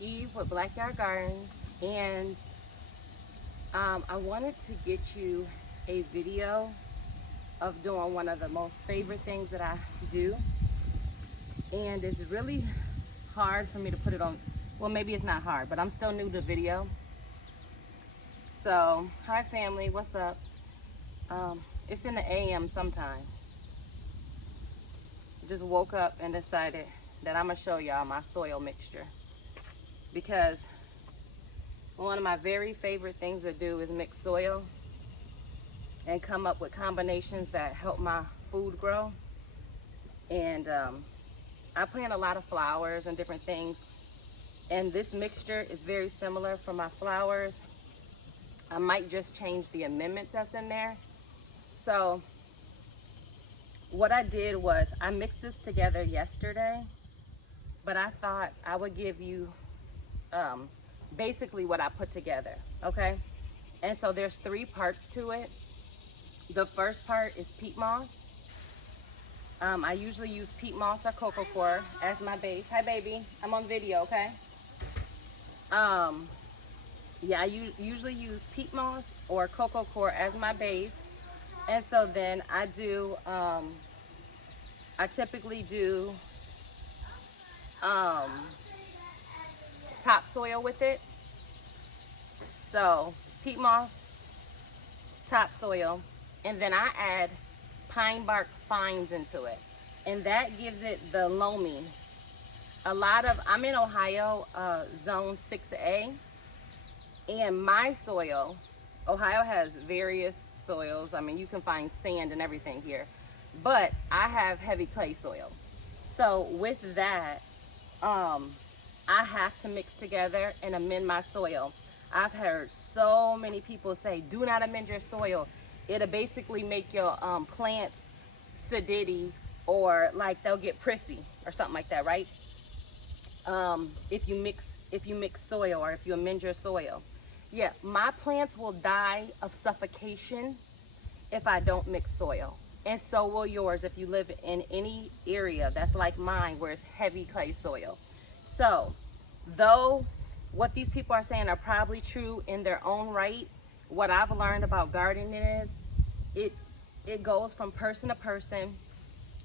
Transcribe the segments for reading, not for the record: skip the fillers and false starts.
Eve with BlackYard Gardens, and I wanted to get you a video of doing one of the most favorite things that I do, and it's really hard for me to put it on. Well, maybe it's not hard, but I'm still new to video. So, hi family, what's up? It's in the AM sometime. Just woke up and decided that I'm gonna show y'all my soil mixture, because one of my very favorite things to do is mix soil and come up with combinations that help my food grow. And I plant a lot of flowers and different things, and this mixture is very similar for my flowers. I might just change the amendments that's in there. So what I did was I mixed this together yesterday, but I thought I would give you basically what I put together, okay? And so there's 3 parts to it. The first part is peat moss. I usually use peat moss or cocoa coir as my base. Hi baby, I'm on video, okay? Yeah, I usually use peat moss or cocoa coir as my base. And so then I do, I typically do topsoil with it. So peat moss, topsoil, and then I add pine bark fines into it, and that gives it the loamy. I'm in Ohio, zone 6A, and my soil, Ohio has various soils. I mean, you can find sand and everything here, but I have heavy clay soil. So with that, I have to mix together and amend my soil. I've heard so many people say, do not amend your soil. It'll basically make your plants sedity, or like they'll get prissy or something like that, right? If you mix soil, or if you amend your soil. Yeah, my plants will die of suffocation if I don't mix soil. And so will yours if you live in any area that's like mine, where it's heavy clay soil. So, though what these people are saying are probably true in their own right, what I've learned about gardening is it goes from person to person,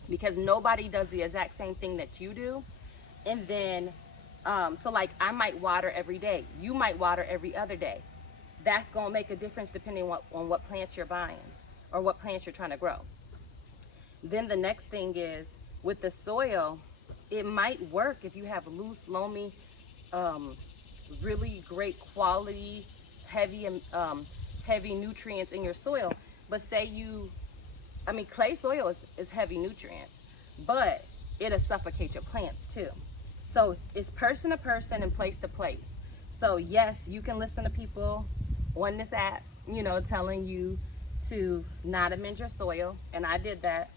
because nobody does the exact same thing that you do. And then so like I might water every day, you might water every other day. That's gonna make a difference depending on what plants you're buying or what plants you're trying to grow. Then the next thing is with the soil, it might work if you have loose, loamy, really great quality, heavy nutrients in your soil. But say clay soil is heavy nutrients, but it'll suffocate your plants too. So it's person to person and place to place. So yes, you can listen to people on this app, telling you to not amend your soil. And I did that.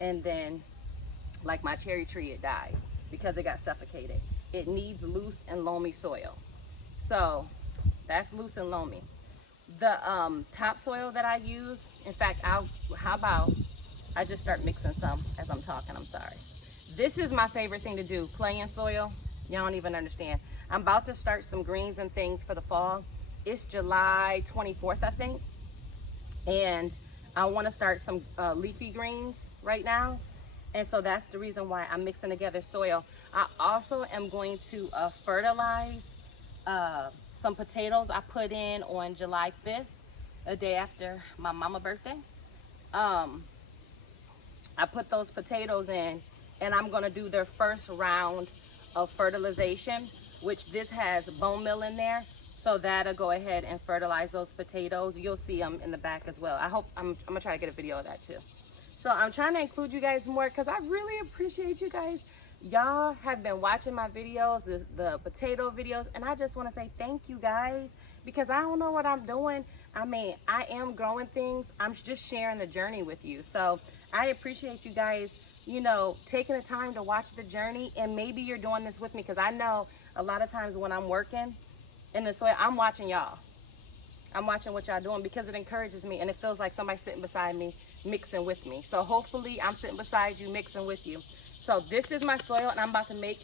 And then like my cherry tree, it died because it got suffocated. It needs loose and loamy soil. So that's loose and loamy. The topsoil that I use, in fact, how about I just start mixing some as I'm talking, I'm sorry. This is my favorite thing to do, playing soil. Y'all don't even understand. I'm about to start some greens and things for the fall. It's July 24th, I think. And I want to start some leafy greens right now. And so that's the reason why I'm mixing together soil. I also am going to fertilize some potatoes I put in on July 5th, a day after my mama's birthday. I put those potatoes in, and I'm gonna do their first round of fertilization, which this has bone meal in there. So that'll go ahead and fertilize those potatoes. You'll see them in the back as well. I'm gonna try to get a video of that too. So I'm trying to include you guys more because I really appreciate you guys. Y'all have been watching my videos, the potato videos, and I just want to say thank you guys, because I don't know what I'm doing. I mean, I am growing things. I'm just sharing the journey with you. So I appreciate you guys, taking the time to watch the journey. And maybe you're doing this with me, because I know a lot of times when I'm working in the soil, I'm watching y'all. I'm watching what y'all doing, because it encourages me, and it feels like somebody's sitting beside me mixing with me. So hopefully I'm sitting beside you mixing with you. So this is my soil, and I'm about to make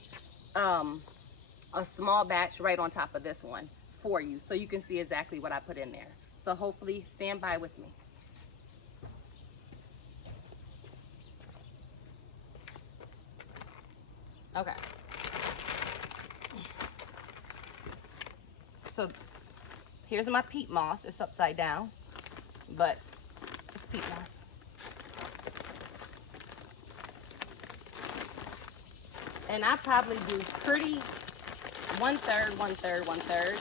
a small batch right on top of this one for you so you can see exactly what I put in there. So hopefully stand by with me. Okay. So here's my peat moss. It's upside down, but it's peat moss. And I probably do pretty 1/3, 1/3, 1/3.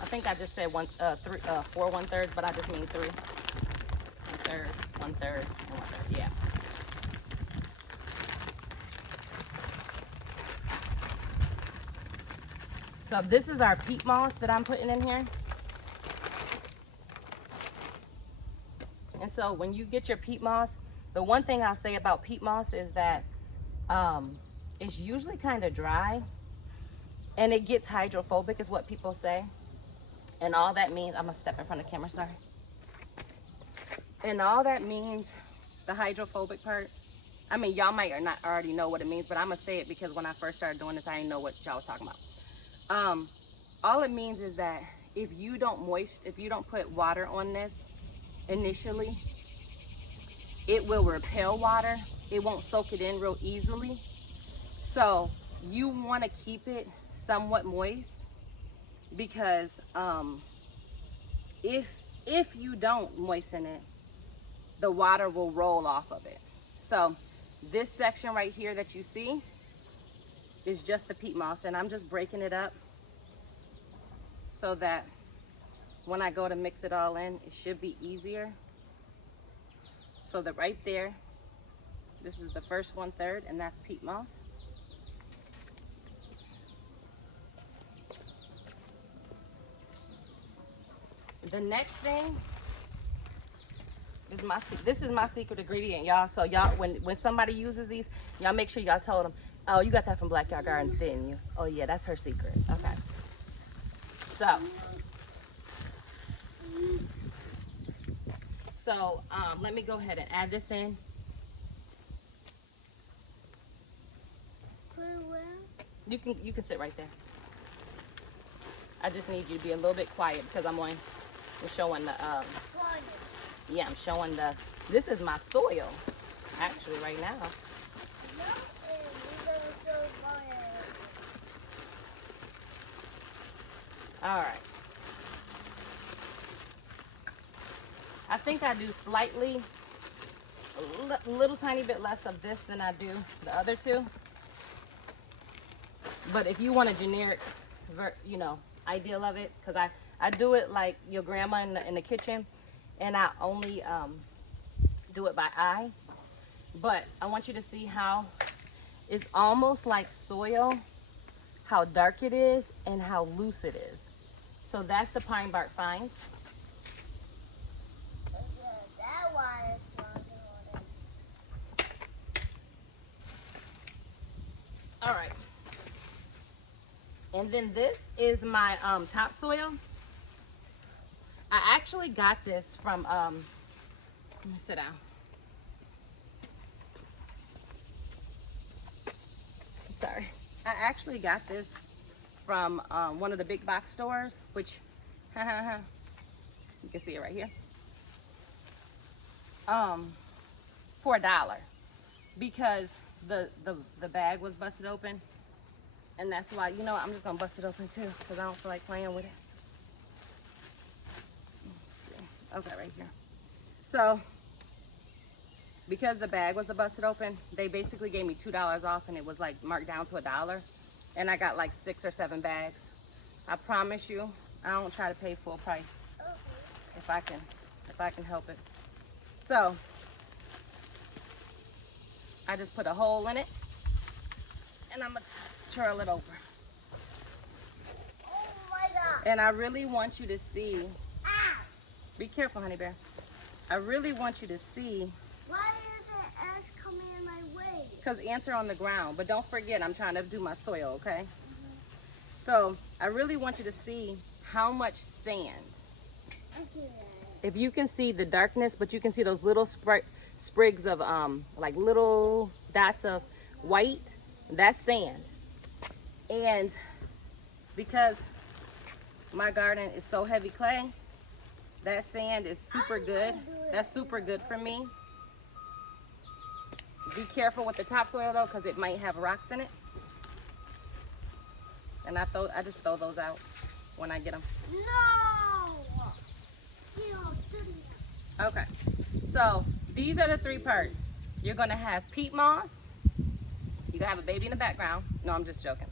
I think I just said 4 1/3, but I just mean 3. 1/3, 1/3, and 1/3. Yeah. So this is our peat moss that I'm putting in here. And so when you get your peat moss, the one thing I'll say about peat moss is that it's usually kind of dry and it gets hydrophobic is what people say. And all that means, I'm gonna step in front of the camera, sorry. And all that means, the hydrophobic part, I mean, y'all might or not already know what it means, but I'm gonna say it because when I first started doing this, I didn't know what y'all was talking about. All it means is that if you don't put water on this initially, it will repel water. It won't soak it in real easily. So you want to keep it somewhat moist because if you don't moisten it, the water will roll off of it. So this section right here that you see is just the peat moss, and I'm just breaking it up so that when I go to mix it all in, it should be easier. So that right there, this is the first 1/3, and that's peat moss. The next thing is this is my secret ingredient, y'all. So y'all, when somebody uses these, y'all make sure y'all tell them, oh, you got that from BlackYard Gardens, didn't you? Oh yeah, that's her secret. Okay. So let me go ahead and add this in. You can sit right there. I just need you to be a little bit quiet because I'm showing the yeah, I'm showing this is my soil actually right now. All right. I think I do slightly, a little tiny bit less of this than I do the other two. But if you want a generic, ideal of it, because I do it like your grandma in the kitchen, and I only do it by eye. But I want you to see how it's almost like soil, how dark it is and how loose it is. So that's the pine bark fines. All right. And then this is my topsoil. I actually got this from, let me sit down. I'm sorry. I actually got this from one of the big box stores, which, you can see it right here, for $1, because the bag was busted open. And that's why, I'm just gonna bust it open too, because I don't feel like playing with it. Let's see. Okay, right here. So, because the bag was busted open, they basically gave me $2 off, and it was like marked down to $1. And I got like 6 or 7 bags. I promise you, I don't try to pay full price if I can help it. So, I just put a hole in it, and I'm gonna twirl it over. Oh my God. And I really want you to see. Be careful, honey bear. I really want you to see. Why is the ants coming in my way? Because ants are on the ground. But don't forget, I'm trying to do my soil, okay? So I really want you to see how much sand. Okay. If you can see the darkness, but you can see those little sprigs of like little dots of white. That's sand. And because my garden is so heavy clay, that sand is super good. That's super good for me. Be careful with the topsoil though, because it might have rocks in it. And I just throw those out when I get them. No! You don't do that. Okay, so these are the 3 parts. You're gonna have peat moss. You're gonna have a baby in the background. No, I'm just joking.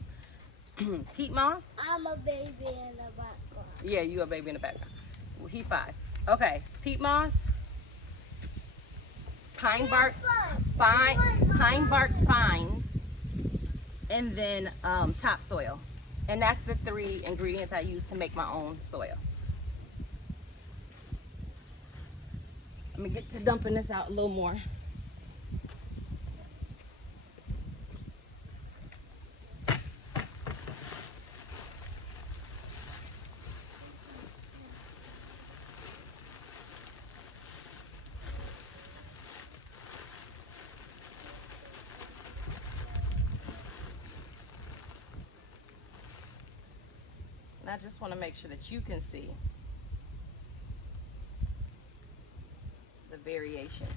Peat moss. I'm a baby in the background. Yeah, you a baby in the background. Well, he 5. Okay, peat moss, pine bark fines, and then topsoil. And that's the 3 ingredients I use to make my own soil. Let me get to dumping this out a little more. And I just want to make sure that you can see the variation.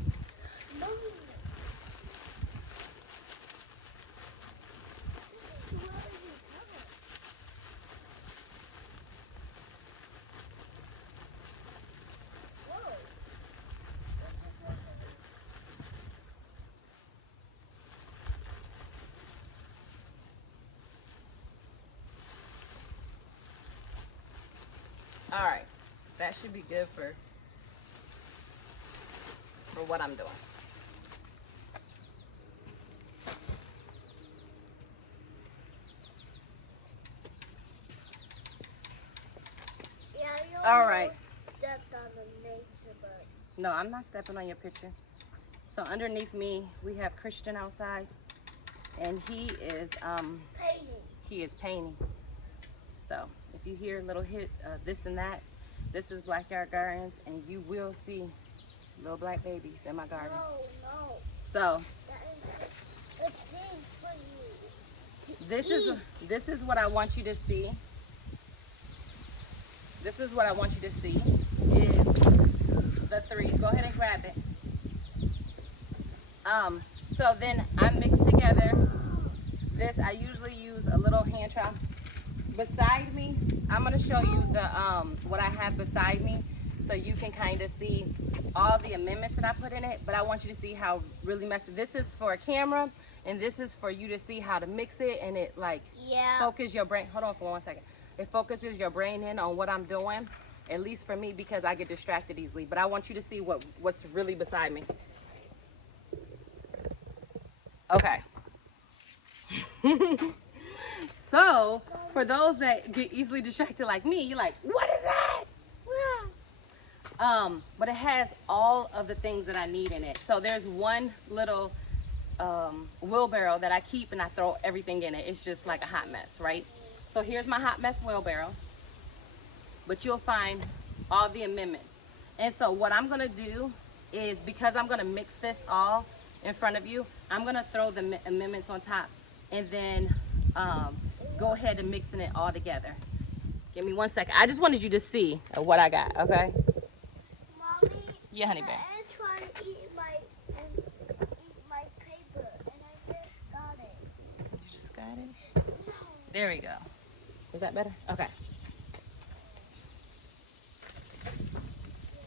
All right, that should be good for what I'm doing. Yeah, you All right. stepped on the nature, but No, I'm not stepping on your picture. So underneath me, we have Christian outside, and he is painting. So if you hear a little hit of this and that, this is BlackYard Gardens, and you will see little black babies in my garden. no. So It's things for you. this is what I want you to see. This is what I want you to see is the 3. Go ahead and grab it. So then I mix together this. I usually use a little hand trowel. Beside me, I'm gonna show you the what I have beside me, so you can kind of see all the amendments that I put in it. But I want you to see how really messy. This is for a camera, and this is for you to see how to mix it, and it like focus your brain. Hold on for 1 second. It focuses your brain in on what I'm doing, at least for me, because I get distracted easily. But I want you to see what's really beside me. Okay. So for those that get easily distracted like me, you're like, what is that? But it has all of the things that I need in it. So there's one little wheelbarrow that I keep, and I throw everything in it. It's just like a hot mess, right? So here's my hot mess wheelbarrow, but you'll find all the amendments. And so what I'm gonna do is, because I'm gonna mix this all in front of you, I'm gonna throw the amendments on top, and then go ahead and mixing it all together. Give me 1 second. I just wanted you to see what I got, okay? Mommy, Yeah, honey bear. I tried to eat my paper, and I just got it. You just got it? No. There we go. Is that better? Okay.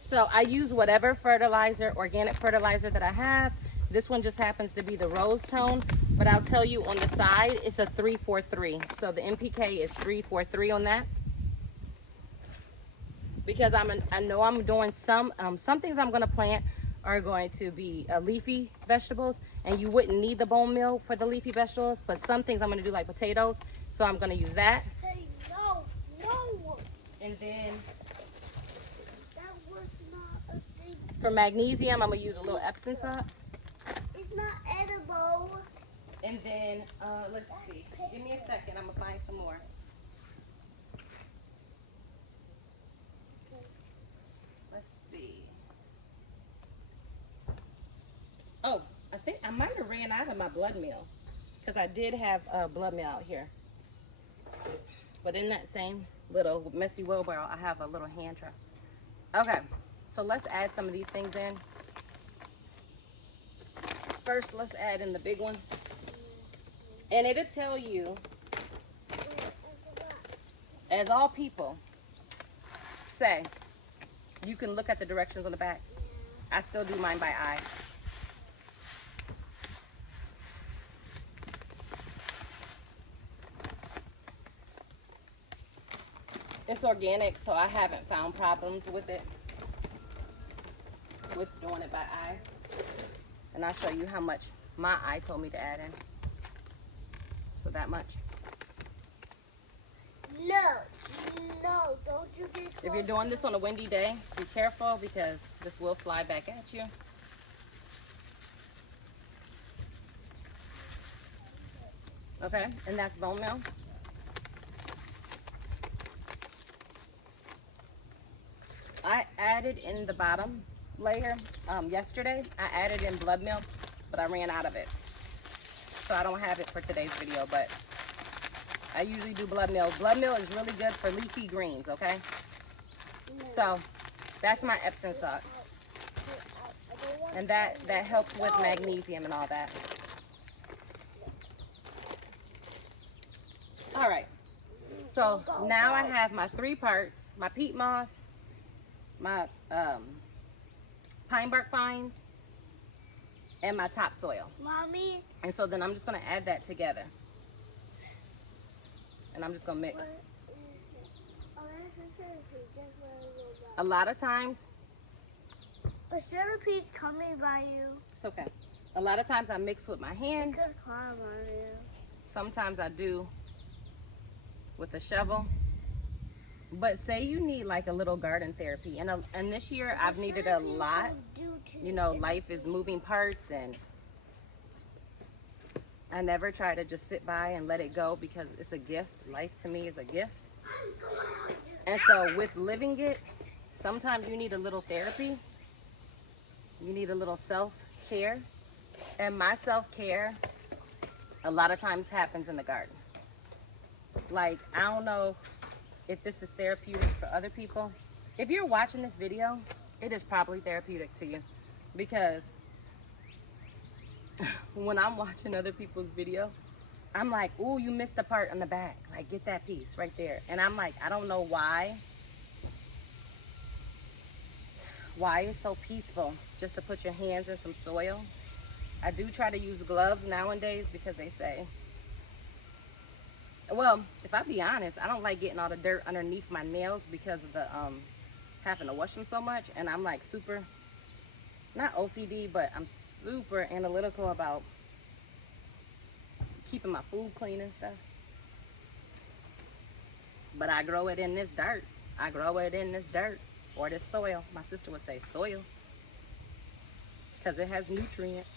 So I use whatever fertilizer, organic fertilizer that I have. This one just happens to be the rose tone, but I'll tell you on the side, it's a 343. So the NPK is 343 on that. Because I know I'm doing some things I'm gonna plant are going to be leafy vegetables, and you wouldn't need the bone meal for the leafy vegetables, but some things I'm gonna do like potatoes, so I'm gonna use that. Hey, no. And then That was not a thing. for magnesium, I'm gonna use a little Epsom salt. It's not edible. And then, let's see. Give me a second. I'm going to find some more. Let's see. Oh, I think I might have ran out of my blood meal. because I did have blood meal out here. But in that same little messy wheelbarrow, I have a little hand trap. Okay, so let's add some of these things in. First, let's add in the big one. And it'll tell you, as all people say, you can look at the directions on the back. I still do mine by eye. It's organic, so I haven't found problems with it, with doing it by eye. And I'll show you how much my eye told me to add in. So that much. No, don't you get close. If you're doing this on a windy day, be careful because this will fly back at you. Okay, and that's bone meal. I added in the bottom layer yesterday. I added in blood milk, but I ran out of it. So I don't have it for today's video, but I usually do blood meal. Blood meal is really good for leafy greens, okay? So that's my Epsom salt. And that helps with magnesium and all that. All right. So now I have my 3 parts, my peat moss, my pine bark fines, and my topsoil. Mommy. And so then I'm just going to add that together. And I'm just going to mix. A lot of times, a centipede's coming by you. it's okay. A lot of times I mix with my hand. It could climb on you. Sometimes I do with a shovel. But say you need like a little garden therapy. And this year I've needed a lot. You know, life is moving parts, and I never try to just sit by and let it go because it's a gift. Life to me is a gift. And so with living it, sometimes you need a little therapy. You need a little self-care. And my self-care a lot of times happens in the garden. Like, I don't know if this is therapeutic for other people. If you're watching this video, it is probably therapeutic to you, because when I'm watching other people's video, I'm like, ooh, you missed the part on the back. Like, get that piece right there. And I'm like, I don't know why it's so peaceful just to put your hands in some soil. I do try to use gloves nowadays because they say, well, if I be honest, I don't like getting all the dirt underneath my nails because of the having to wash them so much. And I'm like super, not OCD, but I'm super analytical about keeping my food clean and stuff. But I grow it in this dirt. I grow it in this dirt or this soil. My sister would say soil because it has nutrients.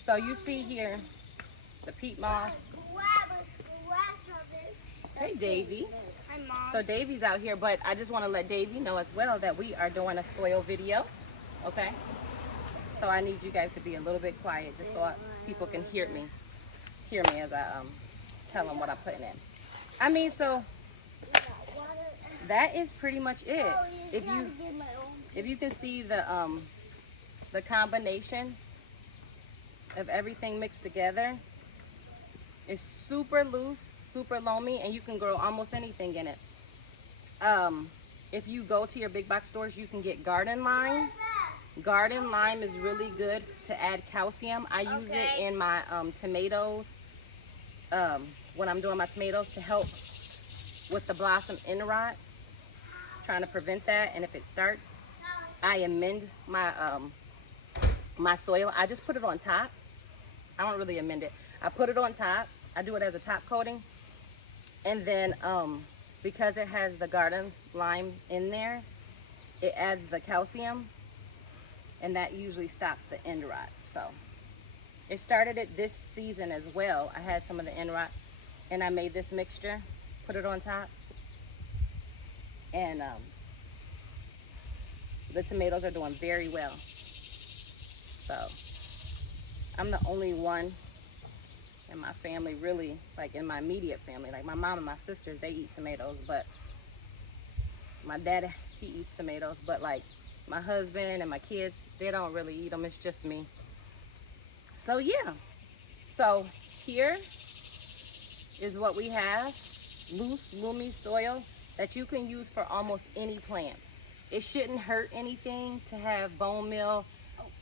So you see here the peat moss. Hey, Davy. Hi, Mom. So Davy's out here, but I just want to let Davy know as well that we are doing a soil video, okay? So I need you guys to be a little bit quiet just so people can hear me as I tell them what I'm putting in. I mean, so that is pretty much it. If you can see the combination of everything mixed together, it's super loose, super loamy, and you can grow almost anything in it. If you go to your big box stores, you can get garden lime. Garden lime is really good to add calcium. I use it in my tomatoes when I'm doing my tomatoes to help with the blossom end rot, trying to prevent that. And if it starts, I amend my my soil. I just put it on top. I don't really amend it. I put it on top. I do it as a top coating, and then because it has the garden lime in there, it adds the calcium, and that usually stops the end rot. So it started it this season as well. I had some of the end rot, and I made this mixture, put it on top, and the tomatoes are doing very well. So I'm the only one and my family really, like in my immediate family, like my mom and my sisters, they eat tomatoes, but my dad, he eats tomatoes, but like my husband and my kids, they don't really eat them. It's just me. So yeah. So here is what we have. Loose, loomy soil that you can use for almost any plant. It shouldn't hurt anything to have bone meal,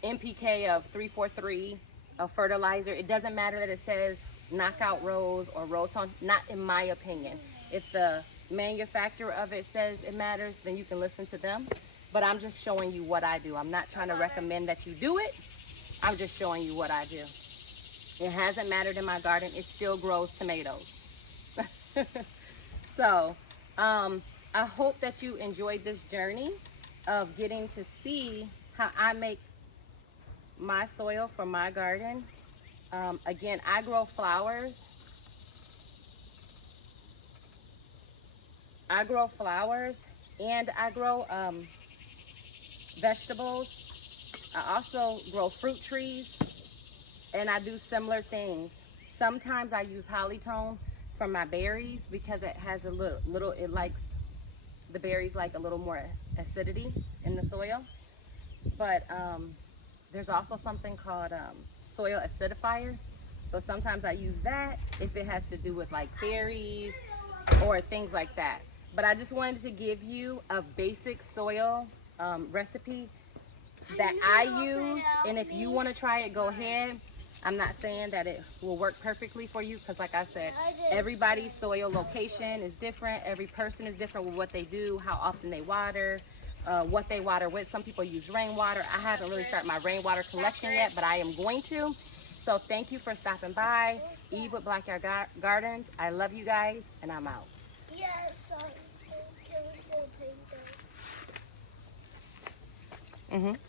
NPK of 343, a fertilizer. It doesn't matter that it says knockout rose or rose tone, not in my opinion. If the manufacturer of it says it matters, then you can listen to them. But I'm just showing you what I do. I'm not trying to recommend that you do it. I'm just showing you what I do. It hasn't mattered in my garden. It still grows tomatoes. So I hope that you enjoyed this journey of getting to see how I make my soil for my garden. Again, I grow flowers. And I grow vegetables. I also grow fruit trees, and I do similar things. Sometimes I use hollytone for my berries because it has a little it likes, the berries like a little more acidity in the soil. But there's also something called soil acidifier. So sometimes I use that if it has to do with like berries or things like that. But I just wanted to give you a basic soil recipe that I use. And if you want to try it, go ahead. I'm not saying that it will work perfectly for you because like I said, everybody's soil location is different. Every person is different with what they do, how often they water, what they water with. Some people use rainwater. I haven't really started my rainwater collection yet, but I am going to. So thank you for stopping by. Eve with BlackYard Gardens. I love you guys, and I'm out. Yes, I think it was still painted.